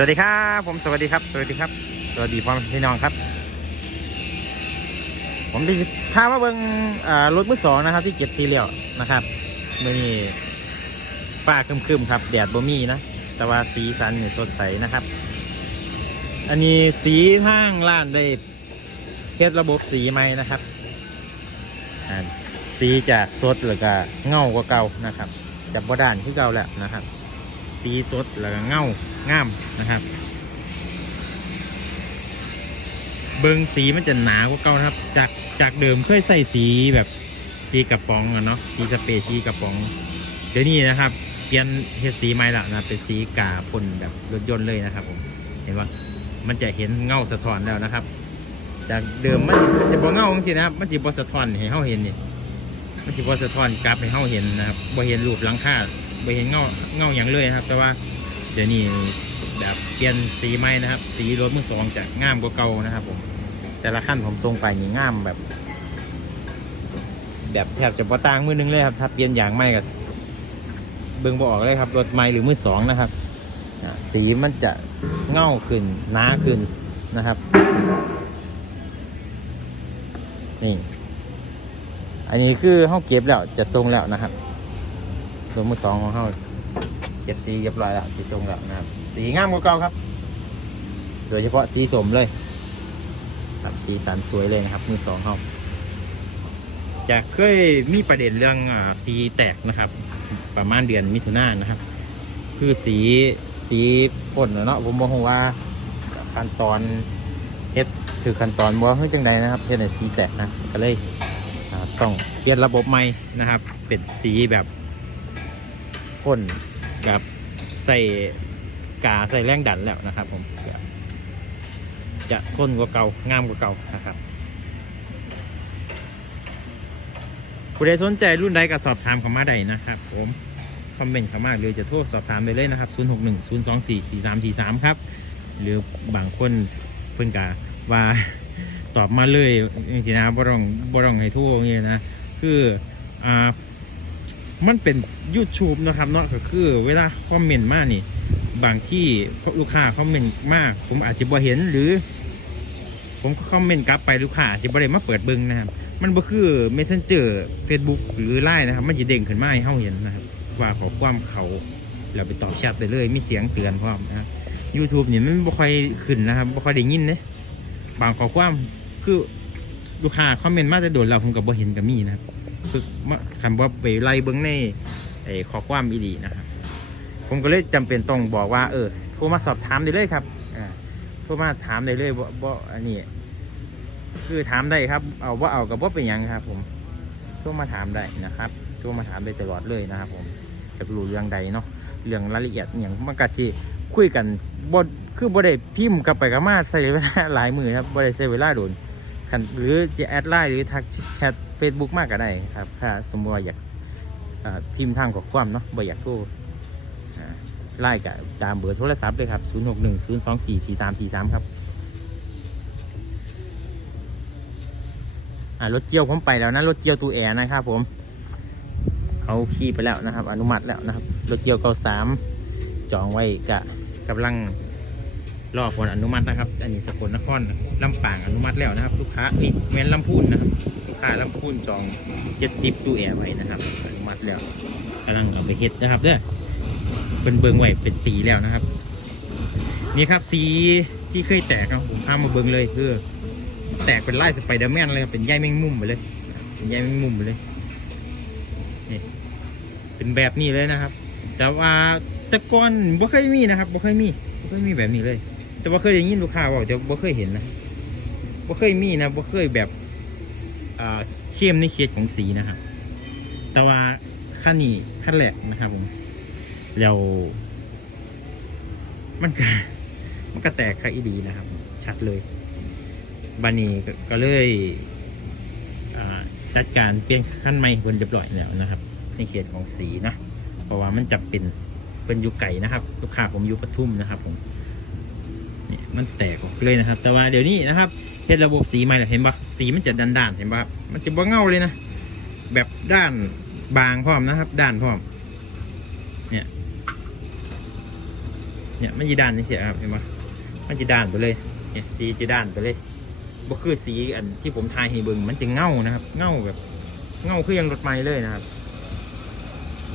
วัสดีครับผมสวัสดีครับ สวัสดีครับ สวัสดีพ่อพี่น้องครับ ผมที่พามาเบิ้งรถมือสองนะครับ ที่เก็บซีเรียลนะครับมื่อนี้ป้าครึมๆครับแดดบ่มีนะแต่ว่าสีสันนี่สดใสนะครับ อันนี้สีทางร้านได้เทสระบบสีไหมนะครับสีจะสดหรือก็เงากว่าเก่านะครับจะบ่ด้านที่เก่าแหล้วนะครับ สีสดแล้วก็เงา งามนะครับ เบิงสีมันจะหนากว่าเก่านะครับ จากจากเดิมเคยใส่สีแบบสีกระป๋องอะเนาะสีสเปรย์สีกระป๋อง เดี๋ยวนี้นะครับ เปลี่ยนเฮดสีใหม่ละนะเป็นสีกาพ่นแบบรถยนต์เลยนะครับผมเห็นว่ามันจะเห็นเงาสะท้อนแล้วนะครับ จากเดิมมันจะบ่เงาจริงๆนะครับ มันจะบ่สะท้อนให้เฮาเห็นนี่มันจะบ่สะท้อนกลับให้เฮาเห็นนะครับบ่เห็นรูปหลังคาบ่เห็นเงาเงาอย่างเลยนะครับ แต่ว่า เดี๋ยวนี้แบบเปลี่ยนสีใหม่นะครับ สีรถมือสองจะง่ามกว่าเก่านะครับ ผม แต่ละขั้นผมทรงไปนี่ง่ามแบบ แบบแทบจะบ่ต่างมือหนึงเลยครับถ้าเปลี่ยนอย่างใหม่กับเบิ่งบออกเลยครับรถใหม่หรือมือสองนะครับสีมันจะเง่าขึ้นหนาขึ้นนะครับ นี่ อันนี้คือเฮาเก็บแล้วจะทรงแล้วนะครับรถมือสองของเฮาเก็บสีเรียบร้อยแล้วสีทรงแล้วนะครับ สีงามกว่าเก่าครับ โดยเฉพาะสีสมเลยครับสีสันสวยเลยนะครับมือสองเขาจะเคยมีประเด็นเรื่องอาสีแตกนะครับ ประมาณเดือนมิถุนายนนะครับ คือสีสีพ่นเนาะผมบอกว่าขั้นตอนเฮ็ดคือขั้นตอนว่เฮ้ยจังใดนะครับเฮ็ดในสีแตกนะก็เลยต้องเปลี่ยนระบบใหม่นะครับ เป็นสีแบบพ่น แบบใส่กาใส่แรงดันแล้วนะครับ ผมจะทนกว่าเก่างามกว่าเก่านะครับผู้ใดสนใจรุ่นใดก็สอบถามเข้ามาได้นะครับ ผมคอมเมนต์เข้ามาหรือจะโทรสอบถามได้เลยนะครับ 0 6 1 0 2 4 4 3 4 3 ครับ หรือบางคนเพิ่นกาว่าตอบมาเลยจริงๆนะบ่ต้องบ่ต้องให้โทั่วอย่างเงี้ยนะ คืออ่า มันเป็น YouTube นะครับเนาะก็คือเวลาคอมเมนต์มานี่ บางที่ลูกค้าคอมเมนต์มาก ผมอาจจะบ่เห็นหรือ ผมก็คอมเมนต์กลับไปลูกค้าอาจจะบ่ได้มาเปิดเบิ่งนะครับ มันบ่คือ Messenger Facebook หรือ Line นะครับ มันจะเด้งขึ้นมาให้เฮาเห็นนะครับ ว่าขอความเขาเราไปตอบแชทได้เลย มีเสียงเตือนพร้อมนะครับ YouTube นี่มันบ่ค่อยขึ้นนะครับบ่ค่อยได้ยินเด้บางข้อความคือลูกค้าคอมเมนต์มาแต่โดนแล้วผมก็บ่เห็นก็มีนะครับ คือคำว่าไปไล่เบิ่งในไอ้ข้อความอีดีนะครับ ผมก็เลยจำเป็นต้องบอกว่า เออโทรมาสอบถามได้เลยครับอ่าโทรมาถามได้เลยบ่บ่อันนี้คือถามได้ครับ เอาว่าเอากับว่าเป็นยังครับ ผมโทรมาถามได้นะครับโทรมาถามได้ตลอดเลยนะครับ ผมจะรู้เรื่องใดเนาะเรื่องรายละเอียดอย่างมันก็สิคุยกันบดคือบ่ได้พิมพ์กลับไปกับมาใส่เวลาหลายมือครับบ่ได้ใช้เวลาโดนคันหรือจะแอดไลน์หรือทักแชท เฟซบุ๊กมากก็ได้ครับ ถ้าสมมติว่าอยากพิมพ์ทางข้อความเนาะบ่อยากโทรไล่กับตามเบอร์โทรศัพท์เลยครับ 0 6 1 0 2 4 4 3 4 3 ครับอ่ารถเกี่ยวผมไปแล้วนะรถเกี่ยวตูแอร์นะครับผมเขาขี่ไปแล้วนะครับ อนุมัติแล้วนะครับรถเกี่ยวเก้าสามจองไว้กะกำลัง รอผลอนุมัตินะครับ อันนี้สกลนครลำปางอนุมัติแล้วนะครับ ลูกค้าเอ้ยเมนลำพูนนะครับ ลูกค้าลำพูนจองเจ็ดสิบตูแอร์ไว้นะครับอนุมัติแล้วกำลังเอาไปเฮ็ดนะครับเด้อเป็นเบิงไหวเป็นปีแล้วนะครับ นี่ครับสีที่เคยแตกเนาะผมพามาเบิงเลยคือแตกเป็นไล่สไปเดอร์แมนเลยครับเป็นใยแมงมุมไปเลยเป็นใยแมงมุมไปเลยนี่เป็นแบบนี้เลยนะครับ แต่ว่าแต่ก่อนบ่เคยมีนะครับบ่เคยมีบ่เคยมีแบบนี้เลย แต่ว่าเคยได้ยินลูกค้าบอกแต่บ่เคยเห็นนะบ่เคยมีนะบ่เคยแบบอ่าเข้มในเขตของสีนะครับ แต่ว่าขั้นนี้ขั้นแรกนะครับผมแล้วมันก็มันก็แตกค่าอีดีนะครับ ชัดเลยบานีก็เลยจัดการเปลี่ยนขั้นใหม่บนเรียบร้อยแล้วนะครับในเขตของสีนะ เพราะว่ามันจะเป็นเป็นอยูไก่นะครับ ลูกค้าผมอยู่ปทุมนะครับผม นี่มันแตกออกเลยนะครับ แต่ว่าเดี๋ยวนี้นะครับเฮ็ดระบบสีใหม่แล้วเห็นปะสีมันจะด้านๆเห็นปะครับมันจะบ่เงาเลยนะแบบด้านบางพร้อมนะครับ ด้านพร้อม เนี่ย เนี่ยมันจีด้านนี่เสียครับเห็นไหมมันจีด้านไปเลย เนี่ยสีจีด้านไปเลยบ่คือสีอันที่ผมทายให้เบิ่งมันจะเงานะครับ เงาแบบ เงาคือยังรถไม้เลยนะครับ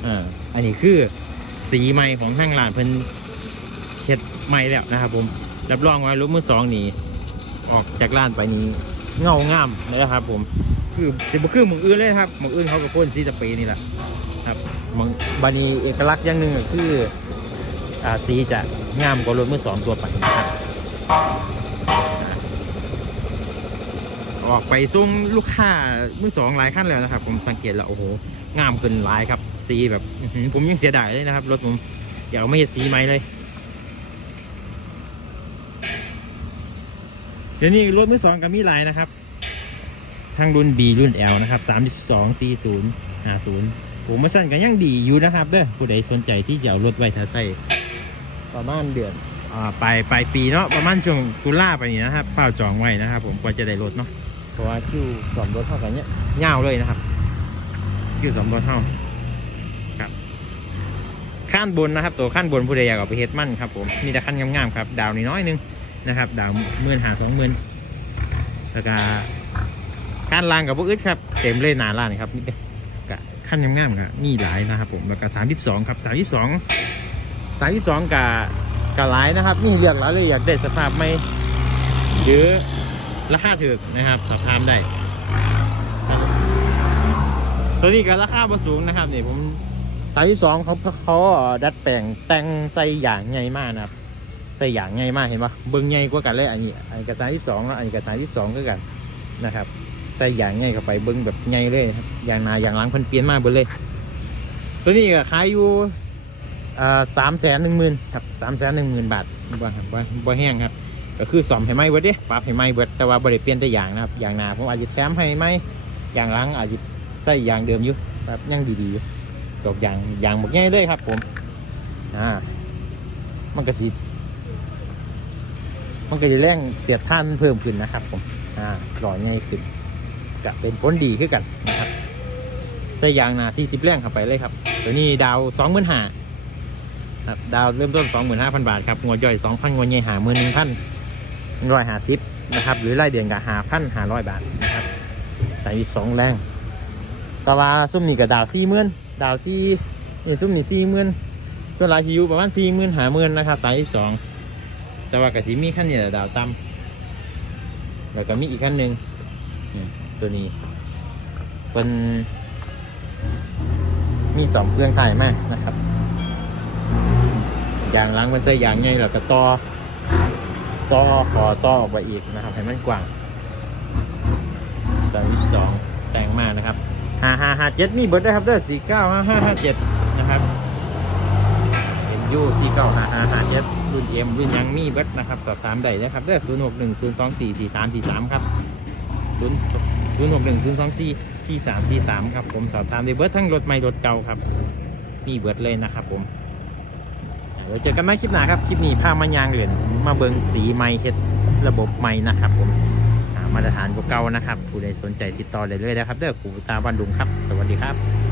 อ่าอันนี้คือสีไม้ของห้างร้านเพิ่นเฮ็ดไม้แล้วนะครับผม รับรองว่ารถมือสองนี่ออกจากร้านไปนี้เงางามเลยนะครับ ผม คือสิบ่คือหมึงอื่นเลยครับหมึงอื่นเขาก็พ่นสีสเปรย์นี่แหละครับหมึงบานีเอกลักษณ์อย่างหนึ่งก็คืออ่าสีจะงามกว่ารถมือสองตัวไปนะครับออกไปส่งลูกค้ามือสองหลายขั้นแล้วนะครับ ผมสังเกตแล้วโอ้โหงามขึ้นหลายครับ สีแบบอื้อหือผมยังเสียดายเลยนะครับ รถผมอยากเอาไม่เห็นสีไหมเลย เดี๋ยวนี้รถมือสองก็มีหลายนะครับ ทั้งรุ่น B รุ่น L นะครับ32 40 50โปรโมชั่นก็ยังดีอยู่นะครับเด้อผู้ใดสนใจที่จะเอารถไว้ถ้าใส่ประมาณเดือนอ่าปลายปลายปีเนาะประมาณช่วงตุลาไปนี่นะครับเฝ้าจองไว้นะครับ ผมกว่าจะได้รถเนาะเพราะว่าคิวสอมรถเท่ากันเนี้ยยาวเลยนะครับคิวสอมรถเท่าครับขั้นบนนะครับ ตัวขั้นบนผู้ใดอยากเอาไปเฮ็ดมั่นครับผมมีแต่ขั้นงามๆครับ ดาวน้อยนึง นะครับดาวหมื่นหาสองหมื่นแล้วก็การล่างกับพวกอึดครับเต็มเลยหนาล่างครับนี่เด้อกะขั้นงามๆครับมีหลายนะครับผมแล้วก็สามสิบสองครับสามสิบสองสามสิบสองกะกะหลายนะครับนี่เลือกหลายเลยอยากได้สภาพไม่หรือราคาถูกนะครับสอบถามได้ตัวนี้ก็ราคาบ่สูงนะครับนี่ผมสามสิบสองเขาเขาดัดแปลงแต่งใส่อย่างใหญ่มากนะครับ ใส่อย่างง่ายมากเห็นปะเบิ้งง่ายกว่ากันเลยอันนี้อันกระสายที่สองแล้วอันกระสายที่สองก็กันนะครับใส่อย่างง่ายเข้าไปเบิ้งแบบง่ายเลยอย่างหนาอย่างหลังพิ่นเปลี่ยนมากเบิดเลย ตัวนี้ก็ขายอยู่สามแสนหนึ่งหมื่นครับสามแสนหนึ่งหมื่นบาทบ่ครับบ่บ่แห้งครับ ก็คือซ่อมให้ไหมเบิดเด้ปรับให้ไหมเบิดแต่ว่าบริเปลี่ยนแต่อย่างนะครับ อย่างหนาผมอาจจะแถมให้ไหมอย่างหลังอาจจะใส่อย่างเดิมอยู่แบบยังดีๆอยู่ดอกอย่างอย่างหมดง่ายเลยครับ ผมอ่ามันก็สิ มันก็จะแรงเสียดท่านเพิ่มขึ้นนะครับ ผมอ่าหล่อง่ายขึ้นจะเป็นผลดีขึ้นกันนะครับใส่ยางนา40แรงเข้าไปเลยครับตัวนี้ดาว2 5 0 0 0ครับดาวเริ่มต้น 25,000 บาทครับงวดย่อย2,000งวดใหญ่หาหมื่นหนึ่งพันร้อยหาสิบนะครับหรือรายเดือนกับหาพันหาร้อยบาทนะครับใส่อีกสองแรงแต่ว่าซุ่มนี่กับดาวสี่หมื่นดาวสี่นี่ซุ่มนี่สี่หมื่นส่วนรายชิวประมาณสี่หมื่นหาหมื่นนะครับสายที่สอง แต่ว่ากะสิมีขั้นนี้แหละดาวต่ำแล้วก็มีอีกขั้นหนึ่งตัวนี้เป็นมีสองเครื่องถ่ายมากนะครับอย่างล้างมันใส่ยางไงแล้วก็ต่อต่อขอต่อออกไปอีกนะครับ ให้มันกว้างสามสิบสองแต่งมากนะครับห้าห้าห้าเจ็ดมีเบิร์ดด้ครับเด้อสี่เก้าห้าห้าห้าเจ็ดนะครับ ยูสี่เก้าห้าห้าห้าเจ็ดรุ่นเอ็มรุ่นยังมีเบิร์ดนะครับสอบถามได้นะครับเด้อศูนย์หกหนึ่งศูนย์สองสี่สี่สามสี่สามครับศูนย์ศูนย์หกหนึ่งศูนย์สองสี่สี่สามสี่สามครับผมสอบถามได้เบิร์ดทั้งรถใหม่รถเก่าครับมีเบิร์ดเลยนะครับผมเดี๋ยวเจอกันใหม่คลิปหน้าครับ คลิปนี้พามันยางเหรียญมาเบิงสีไม้เฮ็ดระบบไม้นะครับ ผมมาตรฐานกว่าเก่านะครับ ผู้ใดสนใจติดต่อได้เลยนะครับเด้อปู่ตาบันดุงครับ สวัสดีครับ